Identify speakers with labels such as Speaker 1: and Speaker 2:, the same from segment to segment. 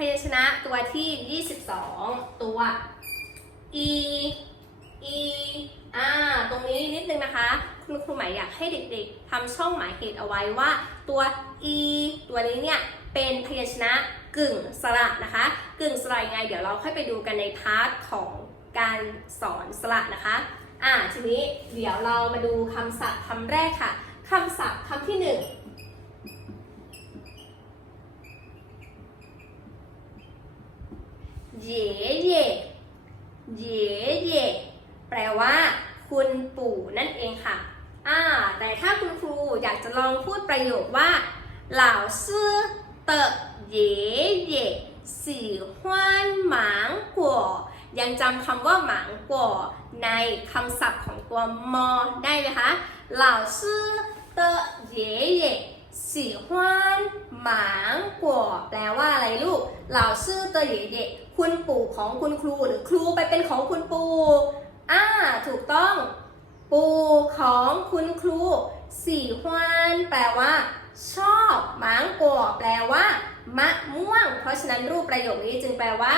Speaker 1: พยัญชนะตัวที่ 22 ตัว e e อ่าตรงนี้นิดนึงนะคะ คุณครูหมายอยากให้เด็กๆทำช่องหมายเหตุเอาไว้ว่าตัว e ตัวนี้เนี่ยเป็นพยัญชนะกึ่งสระนะคะ กึ่งสระยังไง เดี๋ยวเราค่อยไปดูกันในพาร์ทของการสอนสระนะคะ อ่าทีนี้เดี๋ยวเรามาดูคำศัพท์คำแรกค่ะคำศัพท์คำที่หนึ่ง เย่เย่เย่เย่แปลว่า คุณปู่นั่นเองค่ะอ่าแต่ถ้าคุณครูอยากจะลองพูดประโยคว่าเหล่าซื่อเตะเย่เย่สี่ฮวานหมางกัวยังจำคำว่าหมางกัวในคำศัพท์ของตัวมอได้ไหมคะเหล่าสือเตะเย่เย่ สีฮวานหมางกัวแปลว่าอะไรลูกเหล่าซื่อเตะเย่เย่คุณปู่ของคุณครูหรือครูไปเป็นของคุณปู่อ่าถูกต้อง ปู่ของคุณครูสีฮวานแปลว่า ชอบหมางกัวแปลว่ามะม่วง เพราะฉะนั้นรูปประโยคนี้จึงแปลว่า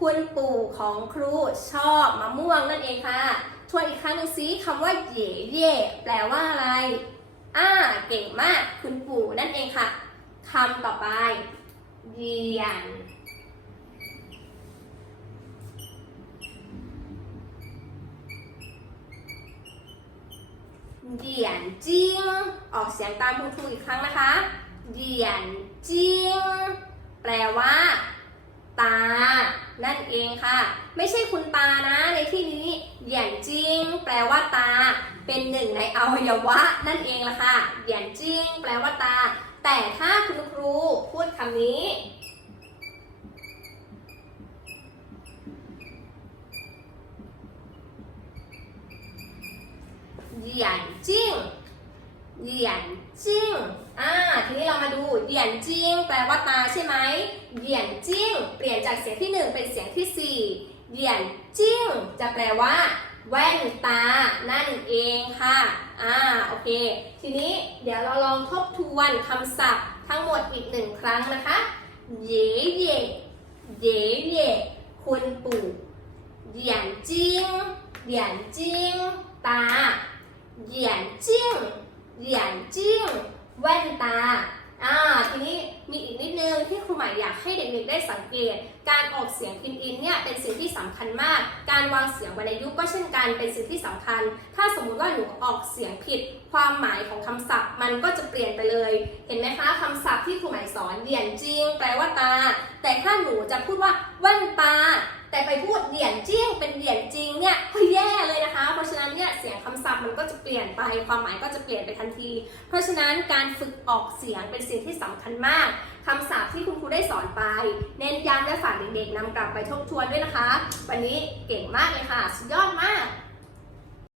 Speaker 1: คุณปู่ของครูชอบมะม่วงนั่นเองค่ะทวนอีกครั้งหนึ่งซิคำว่าเย่เย่แปลว่าอะไร อ่า เก่งมากคุณปู่นั่นเองค่ะคำต่อไปเยียนเหยียนจิ้งออกเสียงตามคุณครูอีกครั้งนะคะเหยียนจิ้งแปลว่า ตา นั่นเองค่ะ ไม่ใช่คุณตานะในที่นี้เหยียนจิ้งแปลว่าตา เป็นหนึ่งในอวัยวะนั่นเองละค่ะเหยียนจิ้งแปลว่าตา แต่ถ้าคุณครูพูดคำนี้เหยียนจิ้งเหยียนจิ้งอ่าทีนี้เรามาดู หยียนจิ้งแปลว่าตาใช่ไหมเหยียนจิ้ง เปลี่ยนจากเสียงที่หนึ่งเป็นเสียงที่สี่เหยียนจิ้ง จะแปลว่า แว่นตา นั่นเองค่ะ อ่า โอเค ทีนี้เดี๋ยวเราลองทบทวนคำศัพท์ทั้งหมดอีกหนึ่งครั้งนะคะเย่เย่เย่เย่คุณปู่เหยียนจิ้งเหยียนจิ้ง ตาเหยียนจิ้งเหยียนจิ้ง แว่นตา อ่าทีนี้มีอีกนิดนึงที่ครูหมายอยากให้เด็กๆได้สังเกต การออกเสียงพินอินเนี่ยเป็นสิ่งที่สำคัญมาก การวางเสียงวรรณยุกต์ก็เช่นกันเป็นสิ่งที่สำคัญ ถ้าสมมุติว่าหนูออกเสียงผิด ความหมายของคำศัพท์ มันก็จะเปลี่ยนไปเลย เห็นไหมคะคำศัพท์ที่ครูหมายสอนเหยียนจริง แปลว่าตา แต่ถ้าหนูจะพูดว่าแว่นตา แต่ไปพูดเหยียนจริงเป็นเหยียนจริงเนี่ย มันก็จะเปลี่ยนไปความหมายก็จะเปลี่ยนไปทันที เพราะฉะนั้นการฝึกออกเสียงเป็นสิ่งที่สำคัญมากคำศัพท์ที่คุณครูได้สอนไป เน้นย้ำและฝากเด็กๆนำกลับไปทบทวนด้วยนะคะ วันนี้เก่งมากเลยค่ะ สุดยอดมาก